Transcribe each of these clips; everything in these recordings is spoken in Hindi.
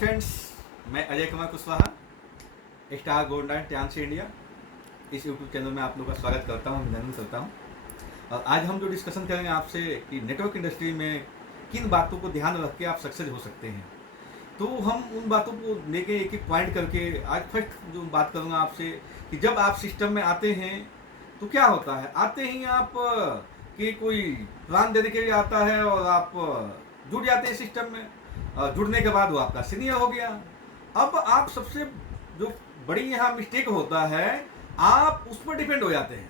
फ्रेंड्स, मैं Ajay Kumar Kushwaha, star gold line trans India इस यूट्यूब चैनल में आप लोगों का स्वागत करता हूँ, अभिनंदन करता हूँ। और आज हम जो डिस्कशन करेंगे आपसे कि नेटवर्क इंडस्ट्री में किन बातों को ध्यान रख के आप सक्सेस हो सकते हैं। तो हम उन बातों को लेके एक एक पॉइंट करके आज फर्स्ट जो बात करूँगा आपसे कि जब आप सिस्टम में आते हैं तो क्या होता है। आते ही आप कि कोई प्लान देने के लिए आता है और आप जुड़ जाते हैं सिस्टम में। जुड़ने के बाद वो आपका सीनियर हो गया। अब आप सबसे जो बड़ी यहाँ मिस्टेक होता है, आप उस पर डिपेंड हो जाते हैं।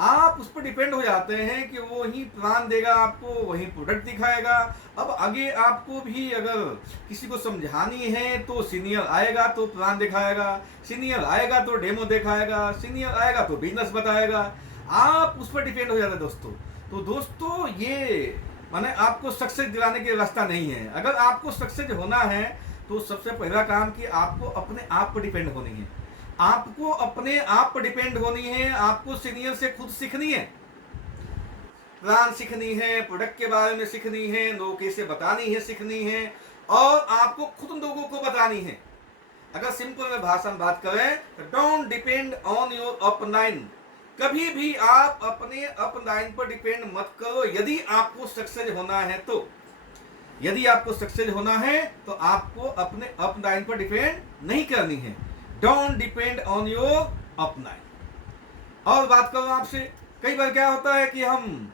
आप उस पर डिपेंड हो जाते हैं कि वो ही प्लान देगा आपको, वही प्रोडक्ट दिखाएगा। अब आगे आपको भी अगर किसी को समझानी है तो सीनियर आएगा तो प्लान दिखाएगा, सीनियर आएगा तो डेमो दिखाएगा, सीनियर आएगा तो बिजनेस बताएगा। आप उस पर डिपेंड हो जाते हैं दोस्तों। तो दोस्तों ये माने आपको सक्सेस दिलाने के रास्ता नहीं है। अगर आपको सक्सेस होना है तो सबसे पहला काम कि आपको अपने आप पर डिपेंड होनी है। आपको अपने आप पर डिपेंड होनी है। आपको सीनियर से खुद सीखनी है, प्लान सीखनी है, प्रोडक्ट के बारे में सीखनी है, लोगों कैसे बतानी है सीखनी है, और आपको खुद लोगों को बतानी है। अगर सिंपल में भाषा में बात करें तो don't depend on your upline. कभी भी आप अपने अपलाइन पर डिपेंड मत करो। यदि आपको सक्सेस होना है तो आपको अपने अपलाइन पर डिपेंड नहीं करनी है। Don't depend on your upline. और बात करूं आपसे, कई बार क्या होता है कि हम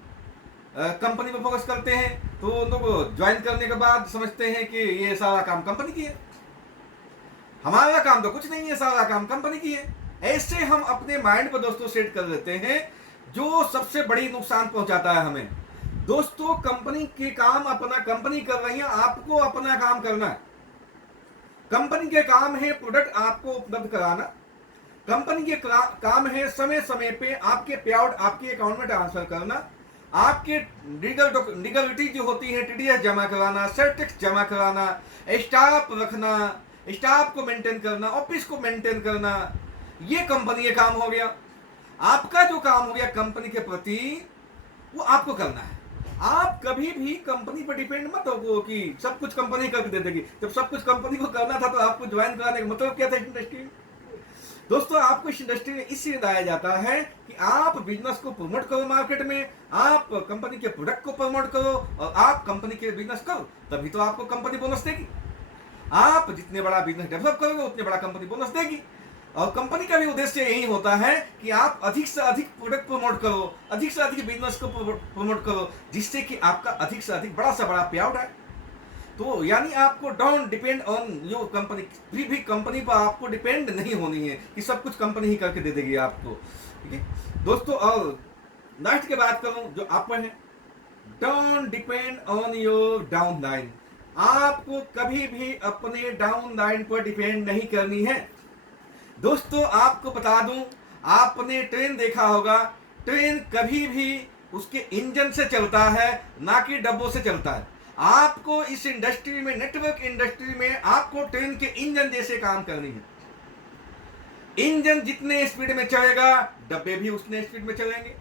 कंपनी पर फोकस करते हैं तो उन लोग ज्वाइन करने के बाद समझते हैं कि ये सारा काम कंपनी की है, हमारा काम तो कुछ नहीं है, सारा काम कंपनी की है। ऐसे हम अपने माइंड पर दोस्तों सेट कर लेते हैं, जो सबसे बड़ी नुकसान पहुंचाता है हमें। दोस्तों कंपनी के काम अपना कंपनी कर रही है, आपको अपना काम करना है। कंपनी के काम है प्रोडक्ट आपको उपलब्ध कराना। कंपनी के काम है समय समय पे आपके पे आउट आपके अकाउंट में ट्रांसफर करना। आपके लीगलिटी जो होती है, टीडीएस जमा कराना, सेल टैक्स जमा कराना, स्टाफ रखना, स्टाफ को मेंटेन करना, ऑफिस को मेंटेन करना, ये कंपनी का काम हो गया। आपका जो काम हो गया कंपनी के प्रति, वो आपको करना है। आप कभी भी कंपनी पर डिपेंड मत हो कि सब कुछ कंपनी करके दे देगी। जब सब कुछ कंपनी को करना था तो आपको ज्वाइन कराने का मतलब क्या था इस इंडस्ट्री में। दोस्तों आपको इस इंडस्ट्री में इसलिए लाया जाता है कि आप बिजनेस को प्रमोट करो मार्केट में, आप कंपनी के प्रोडक्ट को प्रमोट करो और आप कंपनी के बिजनेस करो, तभी तो आपको कंपनी बोनस देगी। आप जितने बड़ा बिजनेस डेवलप करोगे उतने बड़ा कंपनी बोनस देगी। और कंपनी का भी उद्देश्य यही होता है कि आप अधिक से अधिक प्रोडक्ट प्रमोट करो, अधिक से अधिक बिजनेस को प्रमोट करो, जिससे कि आपका अधिक से अधिक बड़ा से बड़ा पे आउट है। तो यानी आपको don't depend on your company. भी कंपनी पर आपको डिपेंड नहीं होनी है कि सब कुछ कंपनी ही करके दे देगी आपको। ठीक है दोस्तों। और नेक्स्ट की बात करूं जो आप पर है, don't depend on your down line. आपको कभी भी अपने डाउन लाइन पर डिपेंड नहीं करनी है। दोस्तों आपको बता दूं, आपने ट्रेन देखा होगा, ट्रेन कभी भी उसके इंजन से चलता है, ना कि डब्बों से चलता है। आपको इस इंडस्ट्री में, नेटवर्क इंडस्ट्री में, आपको ट्रेन के इंजन जैसे काम करनी है। इंजन जितने स्पीड में चलेगा, डब्बे भी उतने स्पीड में चलेंगे।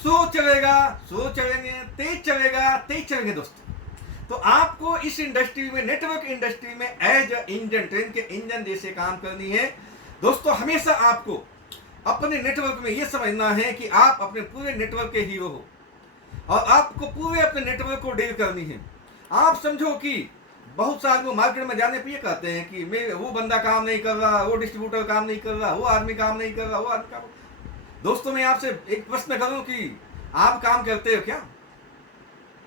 स्लो चलेगा, स्लो चलेंगे, तेज चलेगा, तेज चलेंगे दोस्तों। तो आपको इस इंडस्ट्री में, नेटवर्क इंडस्ट्री में एज अ इंजन, ट्रेन के इंजन जैसे काम करनी है। दोस्तों हमेशा आपको अपने नेटवर्क में यह समझना है कि आप अपने पूरे नेटवर्क के हीरो हो और आपको पूरे अपने नेटवर्क को डील करनी है। आप समझो कि बहुत सारे लोग मार्केट में जाने पे ये कहते हैं कि मैं वो बंदा काम नहीं कर रहा, वो डिस्ट्रीब्यूटर काम नहीं कर रहा, वो आदमी काम नहीं कर रहा, वो आदमी काम। दोस्तों मैं आपसे एक प्रश्न करूं कि आप काम करते हो क्या?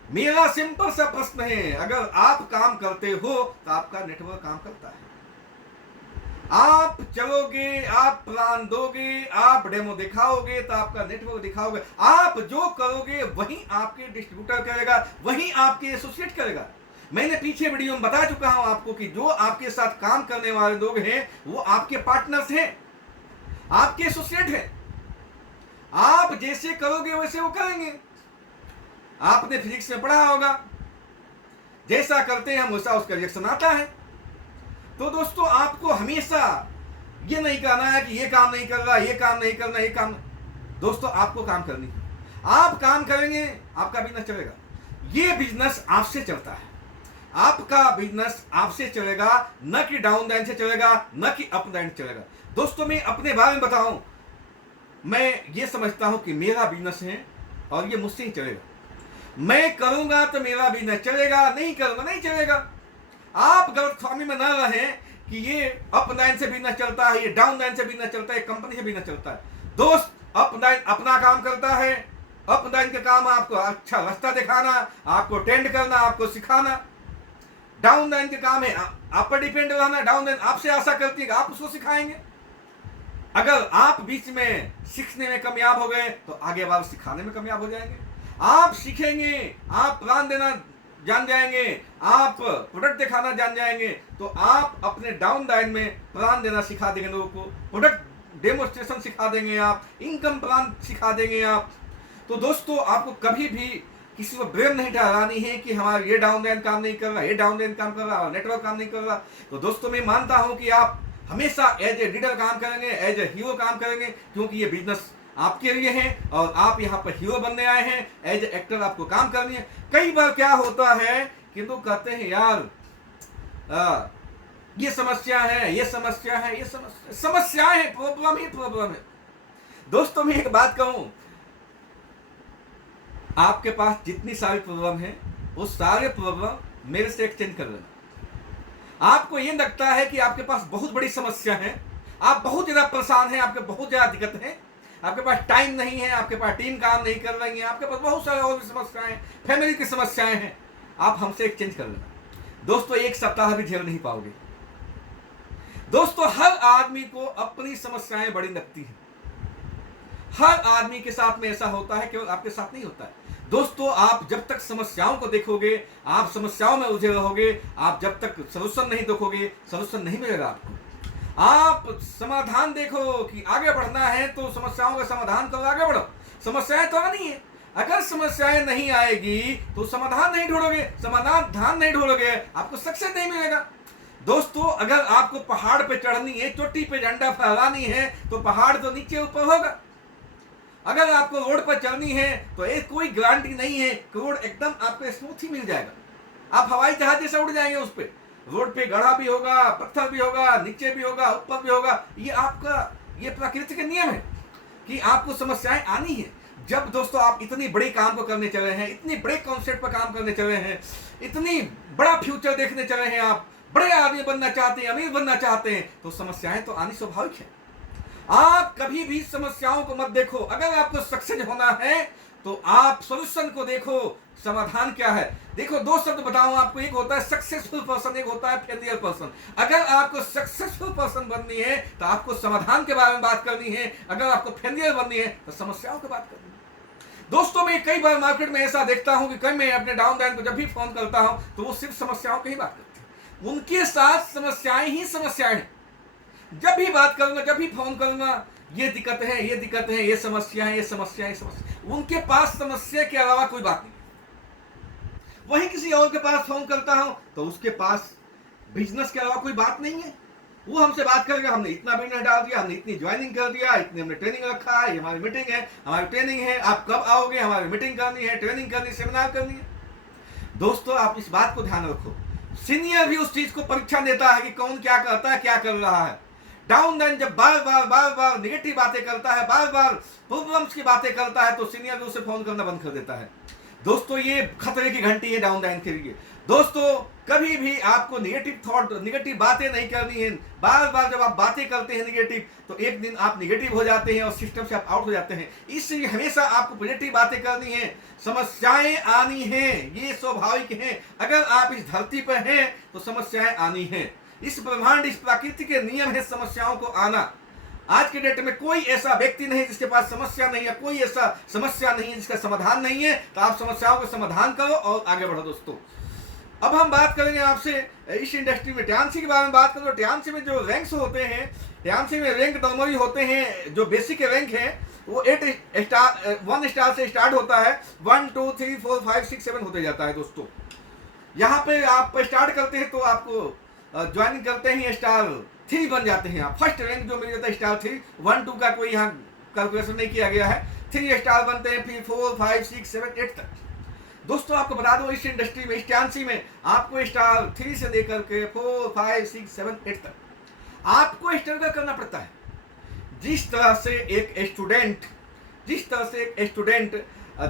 मेरा सिंपल सा प्रश्न है, अगर आप काम करते हो तो आपका नेटवर्क काम करता है। आप चलोगे, आप प्लान दोगे, आप डेमो दिखाओगे तो आपका नेटवर्क दिखाओगे। आप जो करोगे वही आपके डिस्ट्रीब्यूटर करेगा, वही आपके एसोसिएट करेगा। मैंने पीछे वीडियो में बता चुका हूं आपको कि जो आपके साथ काम करने वाले लोग हैं वो आपके पार्टनर्स हैं, आपके एसोसिएट हैं। आप जैसे करोगे वैसे वो करेंगे। आपने फिजिक्स में पढ़ा होगा, जैसा करते हैं हम वैसा उसका रिएक्शन आता है। तो दोस्तों आपको हमेशा ये नहीं कहना है कि ये काम नहीं कर रहा, ये काम नहीं करना, ये काम। दोस्तों आपको काम करनी है। आप काम करेंगे, आपका बिजनेस चलेगा। ये बिजनेस आपसे चलता है। आपका बिजनेस आपसे चलेगा, न कि डाउन लाइन से चलेगा, न कि अप लाइन से चलेगा। दोस्तों मैं अपने बारे में बताऊं, मैं ये समझता हूं कि मेरा बिजनेस है और ये मुझसे ही चलेगा। मैं करूंगा तो मेरा बिजनेस चलेगा, नहीं करूंगा नहीं चलेगा। आप गलतफहमी में न रहें कि ये अप लाइन से बिजनेस चलता है, ये डाउन लाइन से बिजनेस चलता है, कंपनी से बिजनेस चलता है। दोस्त, अप लाइन अपना काम करता है। अप लाइन का काम आपको अच्छा रास्ता दिखाना, आपको टेंड करना, आपको सिखाना। डाउन लाइन का काम है आप पर डिपेंड रहना। डाउन लाइन आपसे आशा करती है कि आप उसको सिखाएंगे। अगर आप बीच में सीखने में कामयाब हो गए तो आगे बार सिखाने में कामयाब हो जाएंगे। आप सीखेंगे, आप प्लान देना जान जाएंगे, आप प्रोडक्ट दिखाना जान जाएंगे, तो आप अपने डाउन लाइन में प्लान देना सिखा देंगे लोगों को, प्रोडक्ट डेमोस्ट्रेशन सिखा देंगे, आप इनकम प्लान सिखा देंगे आप। तो दोस्तों आपको कभी भी किसी को ब्लेम नहीं ठहरानी है कि हमारा ये डाउन लाइन काम नहीं कर रहा, ये डाउन लाइन काम कर रहा, नेटवर्क काम नहीं कर रहा। तो दोस्तों मैं मानता हूं कि आप हमेशा एज ए लीडर काम करेंगे, एज ए हीरो काम करेंगे, क्योंकि ये बिजनेस आपके लिए है और आप यहाँ पर हीरो बनने आए हैं। एज ए एक्टर आपको काम करनी है। कई बार क्या होता है कि लोग कहते हैं यार ये समस्या है, ये समस्या है, ये समस्याएं है, प्रॉब्लम ही प्रॉब्लम है। दोस्तों मैं एक बात कहूं, आपके पास जितनी सारी प्रॉब्लम है वो सारे प्रॉब्लम मेरे से एक्सचेंज कर लेना। आपको ये लगता है कि आपके पास बहुत बड़ी समस्या है, आप बहुत ज्यादा परेशान हैं, आपके बहुत ज्यादा दिक्कत है, आपके पास टाइम नहीं है, आपके पास टीम काम नहीं कर रही है, आपके पास बहुत सारे और भी समस्याएं हैं, फैमिली की समस्याएं हैं, आप हमसे एक्सचेंज कर लेना। दोस्तों एक सप्ताह भी झेल नहीं पाओगे। दोस्तों हर आदमी को अपनी समस्याएं बड़ी लगती हैं। हर आदमी के साथ में ऐसा होता है, केवल आपके साथ नहीं होता है। दोस्तों आप जब तक समस्याओं को देखोगे, आप समस्याओं में उलझे रहोगे, आप जब तक सलूशन नहीं देखोगे, सलूशन नहीं मिलेगा आपको। आप समाधान देखो कि आगे बढ़ना है तो समस्याओं का समाधान करो, आगे बढ़ो। समस्याएं तो आनी है, अगर समस्याएं नहीं आएगी तो समाधान नहीं ढूंढोगे, समाधान नहीं ढूंढोगे, आपको सक्सेस नहीं मिलेगा। दोस्तों अगर आपको पहाड़ पे चढ़नी है, चोटी पे झंडा फहरानी है, तो पहाड़ तो नीचे ऊपर होगा। अगर आपको रोड पर चलनी है तो एक कोई गारंटी नहीं है कि रोड एकदम आपको स्मूथ ही मिल जाएगा। आप हवाई जहाज जैसे उड़ जाएंगे उस पर। रोड पे गड्ढा भी होगा, पत्थर भी होगा, नीचे भी होगा, ऊपर भी होगा। ये आपका ये प्रकृति के नियम है कि आपको समस्याएं आनी है। जब दोस्तों आप इतनी बड़ी काम को करने चले हैं, इतनी बड़े कॉन्सेप्ट पर काम करने चले हैं, इतनी बड़ा फ्यूचर देखने चले हैं, आप बड़े आदमी बनना चाहते हैं, अमीर बनना चाहते हैं, तो समस्याएं तो आनी स्वाभाविक है। आप कभी भी समस्याओं को मत देखो। अगर आपको सक्सेस होना है तो आप सॉल्यूशन को देखो, समाधान क्या है। देखो दो शब्द बताऊं आपको, एक होता है सक्सेसफुल पर्सन, एक होता है फेलियर पर्सन। अगर आपको सक्सेसफुल पर्सन बननी है तो आपको समाधान के बारे में बात करनी है, अगर आपको फेलियर बननी है तो समस्याओं की बात करनी है। दोस्तों मैं कई बार मार्केट में ऐसा देखता हूं कि कई मैं अपने डाउन लाइन को जब भी फोन करता हूं तो वो सिर्फ समस्याओं की ही बात करते हैं। उनके साथ समस्याएं ही समस्याएं हैं। जब भी बात करूंगा, जब भी फोन करूंगा, ये दिक्कत है, ये दिक्कत है, ये समस्या है, ये समस्या है, ये समस्या। उनके पास समस्या के अलावा कोई बात नहीं। वहीं किसी और के पास फोन करता हूं तो उसके पास बिजनेस के अलावा कोई बात नहीं है। वो हमसे बात करेगा, हमने इतना बिजनेस डाल दिया, हमने इतनी ज्वाइनिंग कर दिया, इतनी हमने ट्रेनिंग रखा है, हमारी मीटिंग है, हमारी ट्रेनिंग है, आप कब आओगे, हमारी मीटिंग करनी है, ट्रेनिंग करनी, सेमिनार करनी है। दोस्तों आप इस बात को ध्यान रखो, सीनियर भी उस चीज को परीक्षा देता है कि कौन क्या करता है, क्या कर रहा है। डाउन लाइन जब बार बार निगेटिव बातें करता है, बार बार प्रॉब्लम्स की बातें करता है, तो सीनियर भी उसे फोन करना बंद कर देता है। दोस्तों ये खतरे की घंटी है डाउन लाइन के लिए। दोस्तों कभी भी आपको नेगेटिव थॉट, नेगेटिव बातें नहीं करनी है। बार बार जब आप बातें करते हैं नेगेटिव, तो एक दिन आप नेगेटिव हो जाते हैं और सिस्टम से आप आउट हो जाते हैं। इसलिए हमेशा आपको पॉजिटिव बातें करनी है। समस्याएं आनी हैं, ये स्वाभाविक है। अगर आप इस धरती पर हैं तो समस्याएं आनी हैं। इस ब्रह्मांड, इस प्रकृति के नियम है समस्याओं को आना। आज के डेट में कोई ऐसा व्यक्ति नहीं जिसके पास समस्या नहीं है, कोई ऐसा समस्या नहीं है जिसका समाधान नहीं है। तो आप समस्याओं का समाधान करो और आगे बढ़ो। दोस्तों अब हम बात करेंगे आपसे इस इंडस्ट्री में टीएनसी के बारे में बात करो। टीएनसी में जो रैंक्स होते हैं, टीएनसी में रैंक नॉर्मली होते हैं। जो बेसिक रैंक है वो 1 स्टार से स्टार्ट होता है, 1 2 3 4 5 6 7 होते जाता है। दोस्तों यहाँ पे आप स्टार्ट करते हैं तो आपको ज्वाइनिंग करते हैं स्टार 3 बन जाते हैं। आप फर्स्ट रैंक जो मिल जाता है स्टार 3, 1 2 का कोई यहाँ कैलकुलेशन नहीं किया गया है। 3 स्टार बनते हैं, फिर 4 5 6 7 8 तक। दोस्तों आपको बता दो, इस इंडस्ट्री में, इस चांसी में आपको स्टार 3 से लेकर के 4, 5, 6, 7, 8 तक आपको स्ट्रगल करना पड़ता है। जिस तरह से एक स्टूडेंट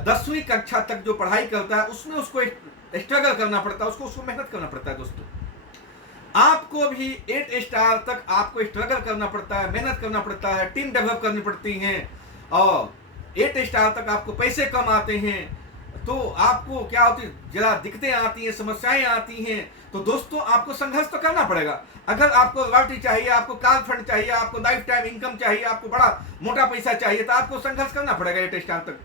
10वीं कक्षा तक जो पढ़ाई करता है उसमें उसको स्ट्रगल करना पड़ता है, उसको मेहनत करना पड़ता है। दोस्तों आपको भी 8 स्टार तक आपको स्ट्रगल करना पड़ता है, मेहनत करना पड़ता है, टीम डेवलप करनी पड़ती है, और 8 स्टार तक आपको पैसे कम आते हैं, तो आपको क्या होती है, जरा दिक्कतें आती हैं, समस्याएं आती हैं। तो दोस्तों आपको संघर्ष तो करना पड़ेगा। अगर आपको रॉयल्टी चाहिए, आपको कार फंड चाहिए, आपको लाइफ टाइम इनकम चाहिए, आपको बड़ा मोटा पैसा चाहिए, तो आपको संघर्ष करना पड़ेगा 8 स्टार तक।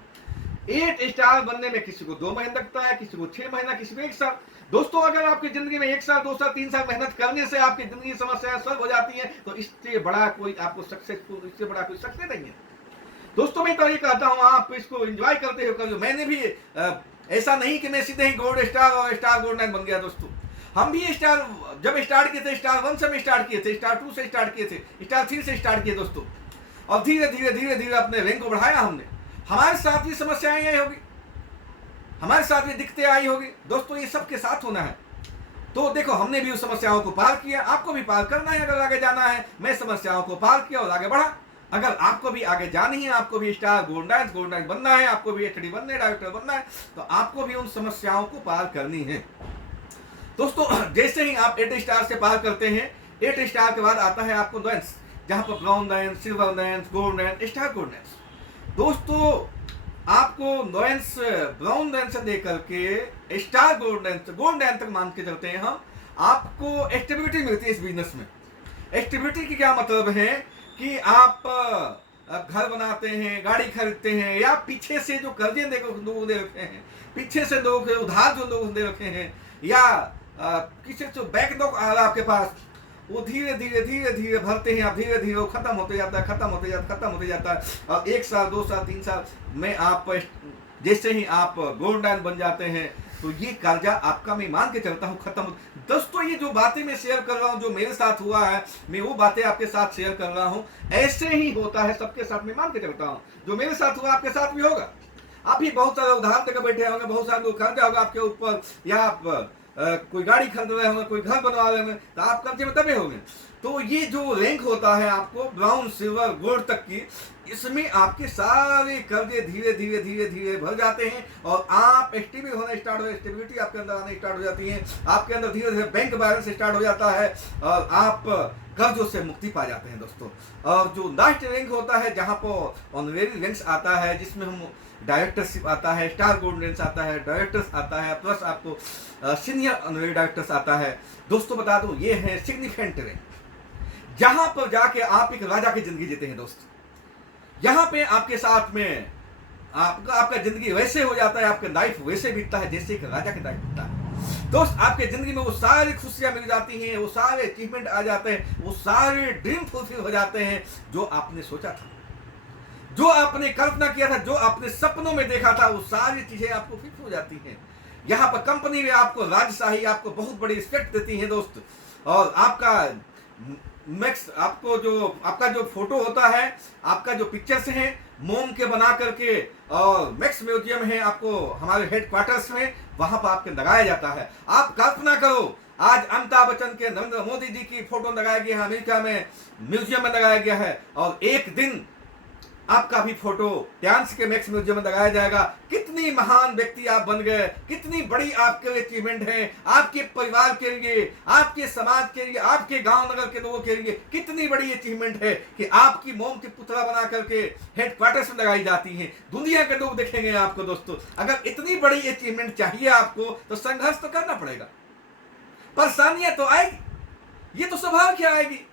8 स्टार बनने में किसी को 2 महीने लगता है, किसी को 6 महीना, किसी को 1 साल। दोस्तों अगर आपकी जिंदगी में 1 साल, 2 साल, 3 साल मेहनत करने से आपकी जिंदगी की समस्याएं सॉल्व हो जाती हैं, तो इससे बड़ा कोई आपको सक्सेसफुल, इससे बड़ा कोई सक्सेस नहीं है। दोस्तों मैं तो ये कहता हूँ, आप इसको एंजॉय करते हो कभी। मैंने भी ऐसा नहीं कि मैं सीधे ही गोल्ड स्टार और स्टार गोल्ड 9 बन गया। दोस्तों हम भी स्टार, जब स्टार्ट किए थे, स्टार 1 से हम स्टार्ट किए थे, स्टार 2 से स्टार्ट किए थे, स्टार 3 से स्टार्ट किए दोस्तों, और धीरे धीरे धीरे धीरे अपने रैंक को बढ़ाया हमने। हमारे साथ भी समस्याएं आई होगी, हमारे साथ भी दिक्कतें आई होगी। दोस्तों ये सबके साथ होना है। तो देखो हमने भी उस समस्याओं को पार किया, आपको भी पार करना है। अगर आगे जाना है, मैं समस्याओं को पार किया और आगे बढ़ा। अगर आपको भी आगे जानी है, आपको भी स्टार गोल्ड 9 बनना है, आपको भी एचडी बनना है, डायरेक्टर बनना है, तो आपको भी उन समस्याओं को पार करनी है। दोस्तों जैसे ही आप 8 स्टार से पार करते हैं, 8 स्टार के बाद आता है आपको 9, जहां पर brown 9, silver 9, gold 9, star gold 9। दोस्तों आपको 9 ब्राउन 9 से लेकर के स्टार गोल्ड 9 तक मान के चलते हैं हम, आपको स्टेबिलिटी मिलती है इस बिजनेस में। स्टेबिलिटी की क्या मतलब है कि आप घर बनाते हैं, गाड़ी खरीदते हैं, या पीछे से जो कर्जे लोग दे रखे हैं, पीछे से लोग उधार जो लोग दे रखे हैं, या किसी से बैक डॉग आ रहा है आपके पास, वो धीरे धीरे धीरे धीरे भरते हैं आप, धीरे धीरे वो खत्म होते जाता है, खत्म होते जाता है। और 1 साल, 2 साल, 3 साल में आप जैसे ही आप गोल्ड 9 बन जाते हैं, तो ये कर्जा आपका, मैं मान के चलता हूँ, खत्म। दोस्तों ये जो बातें मैं शेयर कर रहा हूँ, जो मेरे साथ हुआ है, मैं वो बातें आपके साथ शेयर कर रहा हूँ। ऐसे ही होता है सबके साथ, मैं मान के चलता हूँ। जो मेरे साथ हुआ आपके साथ भी होगा। आप भी बहुत सारे उदाहरण देकर बैठे होंगे, बहुत सारे लोग कर्जा होगा आपके ऊपर, या आप कोई गाड़ी खरीद रहे होंगे, कोई घर बनवा रहे होंगे, तो आप कर्जे में दबे होंगे। तो ये जो रैंक होता है आपको ब्राउन, सिल्वर, गोल्ड तक की, इसमें आपके सारे कर्जे धीरे धीरे धीरे धीरे भर जाते हैं, और आप स्टेबल होना स्टार्ट हो, स्टेबिलिटी आपके अंदर आने स्टार्ट हो जाती है, आपके अंदर धीरे धीरे बैंक बैलेंस स्टार्ट हो जाता है, और आप कर्जों से मुक्ति पा जाते हैं। दोस्तों और जो लास्ट रैंक होता है, जहाँ पर ऑनरेरी रैंक्स आता है, जिसमें हम डायरेक्टरशिप आता है, स्टार गोल्ड रैंक्स आता है, डायरेक्टर्स आता है, प्लस आपको सीनियर ऑनरेरी डायरेक्टर्स आता है। दोस्तों बता दूं, ये है सिग्निफिकेंट रैंक, जहां पर जाके आप एक राजा की जिंदगी जीते हैं। दोस्त यहाँ पे आपके साथ में आपका जिंदगी वैसे हो जाता है, आपका लाइफ वैसे बीतता है जैसे एक राजा की लाइफ बीतता है। दोस्त आपके जिंदगी में वो सारी खुशियां मिल जाती हैं, वो सारे अचीवमेंट आ जाते हैं, वो सारे ड्रीम फुलफिल हो जाते हैं जो आपने सोचा था, जो आपने कल्पना किया था, जो आपने सपनों में देखा था, वो सारी चीजें आपको फिक्स हो जाती हैं। यहाँ पर कंपनी में आपको राजशाही आपको बहुत बड़ी रिस्पेक्ट देती है दोस्त, और आपका मैक्स आपका जो फोटो होता है, आपका जो पिक्चर्स हैं मोम के बना करके, और मैक्स म्यूजियम है आपको हमारे हेड क्वार्टर्स में, वहां पर आपके लगाया जाता है। आप कल्पना करो, आज अमिताभ बच्चन के, नरेंद्र मोदी जी की फोटो लगाया गया है, अमेरिका में म्यूजियम में लगाया गया है, और एक दिन आपका भी फोटो फ्रांस के मैक्स म्यूजियम में लगाया जाएगा। कितनी महान व्यक्ति आप बन गए, कितनी बड़ी आपके लिए अचीवमेंट है, आपके परिवार के लिए, आपके समाज के लिए, आपके गांव नगर के लोगों के लिए कितनी बड़ी अचीवमेंट है कि आपकी मोम की पुतला बना करके हेडक्वार्टर्स में लगाई जाती है। दुनिया के लोग देखेंगे आपको। दोस्तों अगर इतनी बड़ी अचीवमेंट चाहिए आपको, तो संघर्ष तो करना पड़ेगा, परेशानियां तो आएगी, ये तो स्वाभाविक आएगी।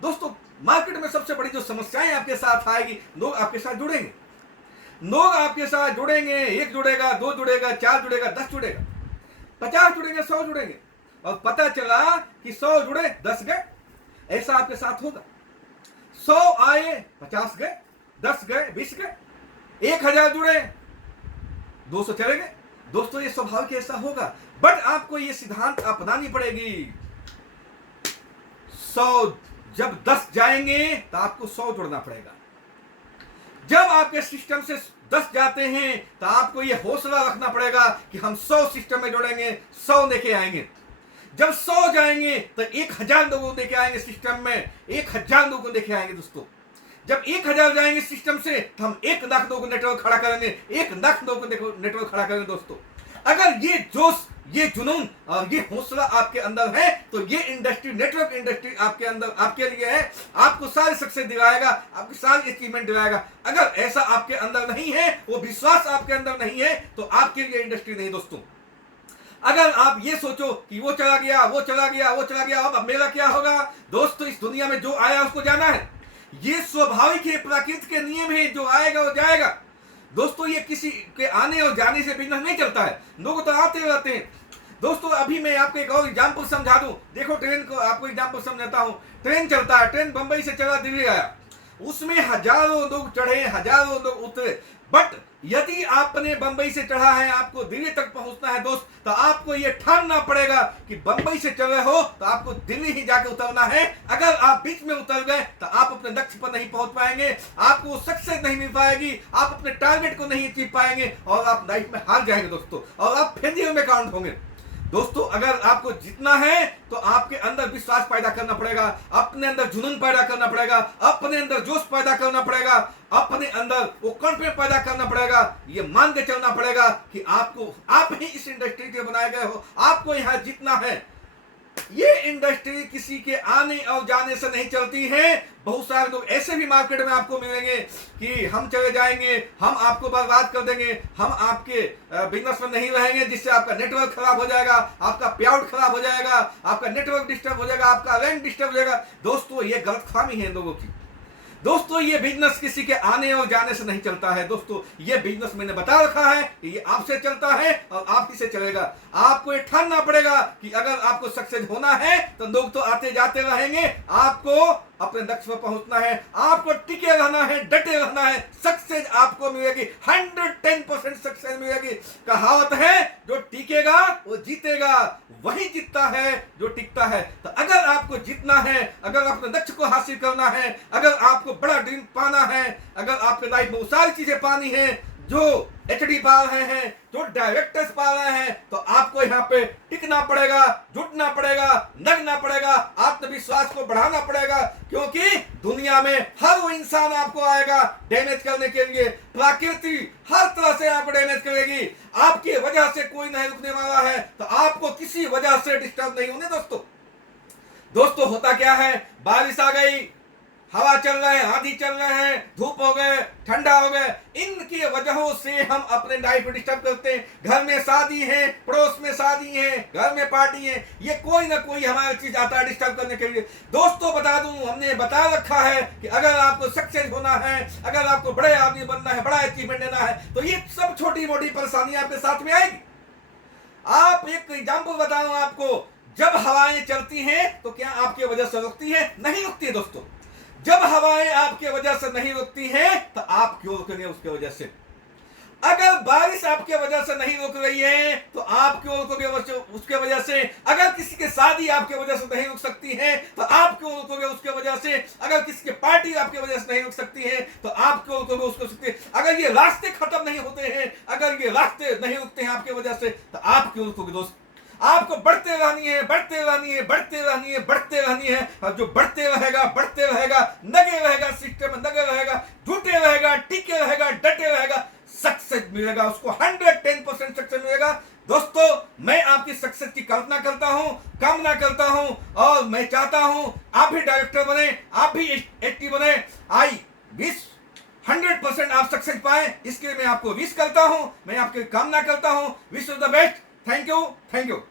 दोस्तों मार्केट में सबसे बड़ी जो समस्याएं आपके साथ आएगी, लोग आपके साथ जुड़ेंगे, लोग आपके साथ जुड़ेंगे, 1 जुड़ेगा, 2 जुड़ेगा, 4 जुड़ेगा, 10 जुड़ेगा, 50 जुड़ेंगे, 100 जुड़ेंगे, और पता चला कि 100 जुड़े 10 गए। ऐसा आपके साथ होगा। 100 आए, 50 गए, 10 गए, 20 गए, 1000 जुड़े, 200 चले गए। दोस्तों ये स्वाभाविक ऐसा होगा, बट आपको ये सिद्धांत अपनानी पड़ेगी। 100 जब 10 जाएंगे तो आपको 100 जुड़ना पड़ेगा। जब आपके सिस्टम से 10 जाते हैं तो आपको ये हौसला रखना पड़ेगा कि हम 100 सिस्टम में जोड़ेंगे, 100 लेके आएंगे। जब 100 जाएंगे तो 1000 लोगों को लेके आएंगे सिस्टम में, 1000 लोगों को लेके आएंगे दोस्तों। जब 1000 जाएंगे सिस्टम से तो हम 1 लाख लोगों को नेटवर्क खड़ा करेंगे, 1 लाख लोगों को नेटवर्क खड़ा करेंगे दोस्तों। अगर ये जोश, ये जुनून और ये हौसला आपके अंदर है तो ये इंडस्ट्री, नेटवर्क इंडस्ट्री आपके अंदर, आपके लिए है। आपको सारी सक्सेस दिलाएगा, आपकी सारी अचीवमेंट दिलाएगा। अगर ऐसा आपके अंदर नहीं है, वो विश्वास आपके अंदर नहीं है, तो आपके लिए इंडस्ट्री नहीं दोस्तों। अगर आप ये सोचो कि वो चला गया, वो चला गया, वो चला गया, अब मेरा क्या होगा, दोस्तों इस दुनिया में जो आया उसको जाना है। ये स्वाभाविक है, प्रकृति के नियम है, जो आएगा वो जाएगा दोस्तों। ये किसी के आने और जाने से बिजनेस नहीं चलता है, लोग तो आते रहते हैं दोस्तों। अभी मैं आपको एक और एग्जाम्पल समझा दूं। देखो ट्रेन को आपको एग्जाम्पल समझाता हूं। ट्रेन चलता है, ट्रेन बंबई से चला दिल्ली आया, उसमें हजारों लोग चढ़े, हजारों लोग उतरे। बट यदि आपने बंबई से चढ़ा है, आपको दिल्ली तक पहुंचना है दोस्त, तो आपको यह ठानना पड़ेगा कि बंबई से चल रहे हो तो आपको दिल्ली ही जाके उतरना है। अगर आप बीच में उतर गए तो आप अपने लक्ष्य पर नहीं पहुंच पाएंगे, आपको सक्सेस नहीं मिल पाएगी, आप अपने टारगेट को नहीं अचीव पाएंगे और आप लाइफ में हार जाएंगे दोस्तों, और आप फेलियर में काउंट होंगे दोस्तों। अगर आपको जीतना है तो आपके अंदर विश्वास पैदा करना पड़ेगा, अपने अंदर जुनून पैदा करना पड़ेगा, अपने अंदर जोश पैदा करना पड़ेगा, अपने अंदर वो कॉन्फिडेंस पैदा करना पड़ेगा। ये मान के चलना पड़ेगा कि आपको, आप ही इस इंडस्ट्री के बनाए गए हो, आपको यहाँ जीतना है। ये इंडस्ट्री किसी के आने और जाने से नहीं चलती है। बहुत सारे लोग ऐसे भी मार्केट में आपको मिलेंगे कि हम चले जाएंगे, हम आपको बर्बाद कर देंगे, हम आपके बिजनेस में नहीं रहेंगे, जिससे आपका नेटवर्क खराब हो जाएगा, आपका पे आउट खराब हो जाएगा, आपका नेटवर्क डिस्टर्ब हो जाएगा, आपका रैंक डिस्टर्ब हो जाएगा। दोस्तों ये गलतफहमी है लोगों की। दोस्तों ये बिजनेस किसी के आने और जाने से नहीं चलता है दोस्तों। ये बिजनेस मैंने बता रखा है कि ये आपसे चलता है और आप ही से चलेगा। आपको ये ठानना पड़ेगा कि अगर आपको सक्सेस होना है तो लोग तो आते जाते रहेंगे, आपको अपने लक्ष्य पर पहुंचना है, आपको टिके रहना है, डटे रहना है। सक्सेस आपको मिलेगी, 110% सक्सेस मिलेगी। कहावत है जो टिकेगा वो जीतेगा, वही जीतता है जो टिकता है। तो अगर आपको जीतना है, अगर अपने लक्ष्य को हासिल करना है, अगर आपको बड़ा ड्रीम पाना है, अगर आपके लाइफ में वो सारी चीजें पानी है जो एचडी पा रहे हैं, जो डायरेक्टर्स पा रहे हैं, तो आपको यहाँ पे टिकना पड़ेगा, जुटना पड़ेगा, लगना पड़ेगा, आत्मविश्वास को बढ़ाना पड़ेगा। क्योंकि दुनिया में हर वो इंसान आपको आएगा डैमेज करने के लिए, प्रकृति हर तरह से आपको डैमेज करेगी। आपकी वजह से कोई नहीं रुकने वाला है, तो आपको किसी वजह से डिस्टर्ब नहीं होने दोस्तों। होता क्या है, बारिश आ गई, हवा चल रहे हैं, आंधी चल रहे हैं, धूप हो गए, ठंडा हो गए, इनकी वजहों से हम अपने लाइफ को डिस्टर्ब करते हैं। घर में शादी है, पड़ोस में शादी है, घर में पार्टी है, ये कोई ना कोई हमारी चीज आता है डिस्टर्ब करने के लिए। दोस्तों बता दूं, हमने बता रखा है कि अगर आपको सक्सेस होना है, अगर आपको बड़े आदमी बनना है, बड़ा अचीवमेंट लेना है, तो ये सब छोटी मोटी परेशानियां आपके साथ में आएगी। आप एक एग्जाम्पल बताऊं आपको, जब हवाएं चलती हैं तो क्या आपकी वजह से रुकती है? नहीं रुकती है दोस्तों। जब हवाएं आपके वजह से नहीं रुकती हैं तो आप क्यों रुकेंगे उसके वजह से? अगर बारिश आपके वजह से नहीं रुक रही है तो आप क्यों रुकोगे उसके वजह से? अगर किसी की शादी आपके वजह से नहीं रुक सकती है तो आप क्यों रुकोगे उसके वजह से? अगर किसी की पार्टी आपके वजह से नहीं रुक सकती है तो आप क्यों रुकोगे उसको सकते? अगर ये रास्ते खत्म नहीं होते हैं, अगर ये रास्ते नहीं रुकते हैं आपके वजह से, तो आप क्यों रुकोगे दोस्त? आपको बढ़ते रहनी है, बढ़ते रहनी है, बढ़ते रहनी है, बढ़ते रहनी है। और जो बढ़ते रहेगा, बढ़ते रहेगा, लगे रहेगा, सिस्टम में लगे रहेगा, जुटे रहेगा, टिके रहेगा, डटे रहेगा, सक्सेस मिलेगा उसको, 110% सक्सेस मिलेगा। दोस्तों मैं आपकी सक्सेस की कल्पना करता हूं, कामना करता हूं, और मैं चाहता हूं आप भी डायरेक्टर बने, आप भी एक्टिव बने। आई विश 100% आप सक्सेस पाए, इसके लिए मैं आपको विश करता हूं, मैं आपकी कामना करता हूं। Wish all the best. Thank you.